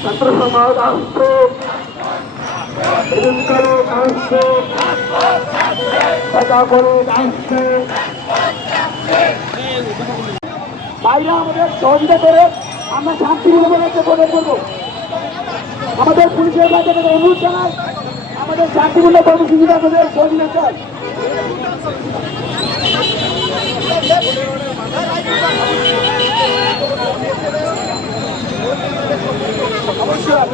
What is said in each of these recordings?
ছাত্র আমাদের করে আমরা শান্তিপূর্ণ আমাদের পুলিশের একটা অনুরোধ জানাই। আমাদের শান্তিপূর্ণ কর্মসূচিটা আমাদের সহযোগিতা চাই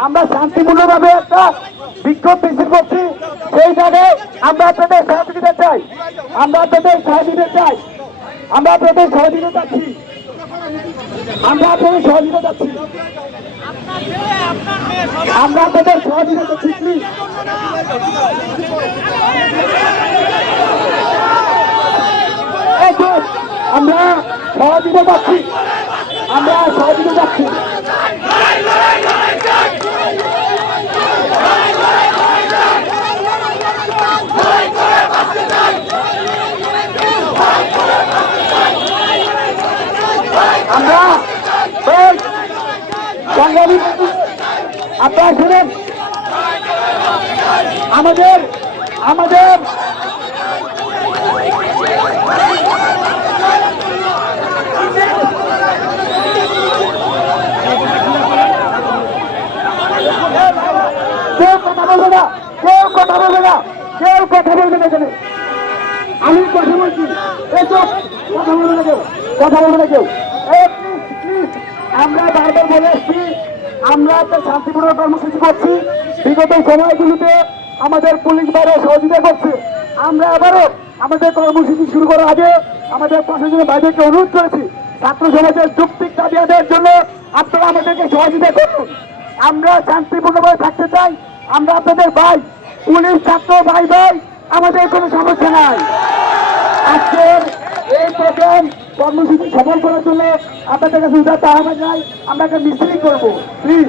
আমরা শান্তিপূর্ণভাবে একটা বিক্ষোভ মিছিল করছি। সেই জায়গায় আমরা আপনাদের সহযোগিতা চাই। আমরা আপনাদের সহযোগিতা চাই। আমরা আপনাদের সহযোগিতা চাচ্ছি। আমরা আপনাদের সহযোগিতা চাচ্ছি। আমরা আপনাদের সহযোগিতা চাচ্ছি প্লিজ আমরা সহযোগিতা পাচ্ছি আমরা সহযোগিতা যাচ্ছি আমরা এই বন্ধু, আপনারা শুনেন। আমাদের আমাদের কেউ কথা বলবে না কেউ কথা বলবে না কেউ কথা বলবে আমি কথা বলছি এই কথা বলবে না কেউ কথা বলবে না কেউ। আমরা বারবার বলে এসছি আমরা একটা শান্তিপূর্ণ কর্মসূচি করছি। বিগত সময়গুলিতে আমাদের পুলিশ বাইরে সহযোগিতা করছে। আমরা আবারও আমাদের কর্মসূচি শুরু করার আগে আমাদের প্রশাসনের বাইরেকে অনুরোধ করেছি, ছাত্র সমাজের যৌক্তিক দাবি আদায়ের জন্য আপনারা আমাদেরকে সহযোগিতা করুন। আমরা শান্তিপূর্ণভাবে থাকতে চাই। আমরা আপনাদের ভাই, পুলিশ ছাত্র ভাই ভাই, আমাদের কোনো সমস্যা নাই। আজকের এই প্রোগ্রাম কর্মসূচি সফল করার জন্য আপনাদের কাছে উদারতা আহ্বান জানাই। আমরা একটা মিছিল করব। প্লিজ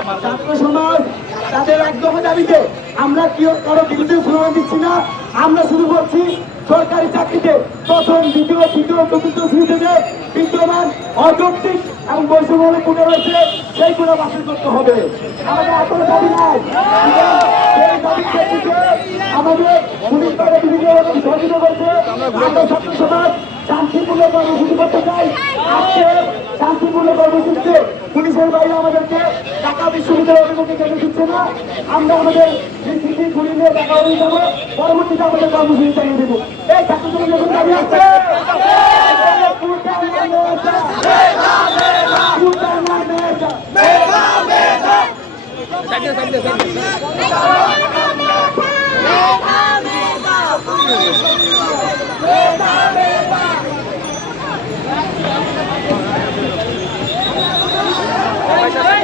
আমরা ছাত্র সমাজ তাদের একদম দাবিতে আমরা কি কারও বিরুদ্ধে স্লোগান দিচ্ছি না। আমরা শুরু করছি সরকারি চাকরিতে প্রথম, দ্বিতীয়, তৃতীয়, চতুর্থ শ্রেণি থেকে বিদ্যমান, অযৌক্তিক এবং বৈষম্য কোটা রয়েছে, সেই কোটা বাতিল করতে হবে। আমাদের কোনো আমাদের পুলিশ তারা বিভিন্ন রকম শান্তিপূর্ণ কর্মসূচি করতে চাই। আজকে শান্তিপূর্ণ কর্মসূচিতে পুলিশের বাইরে আমাদেরকে ঢাকা বিশ্ববিদ্যালয় অভিমুখে কেটে দিচ্ছে না। আমরা আমাদের স্মৃতি ঘুরি নিয়ে ঢাকা হয়ে পরবর্তীতে আমাদের কর্মসূচি চালিয়ে দেবো। এই ছাত্রদের যখন দাবি আসছে সাইডে সাইডে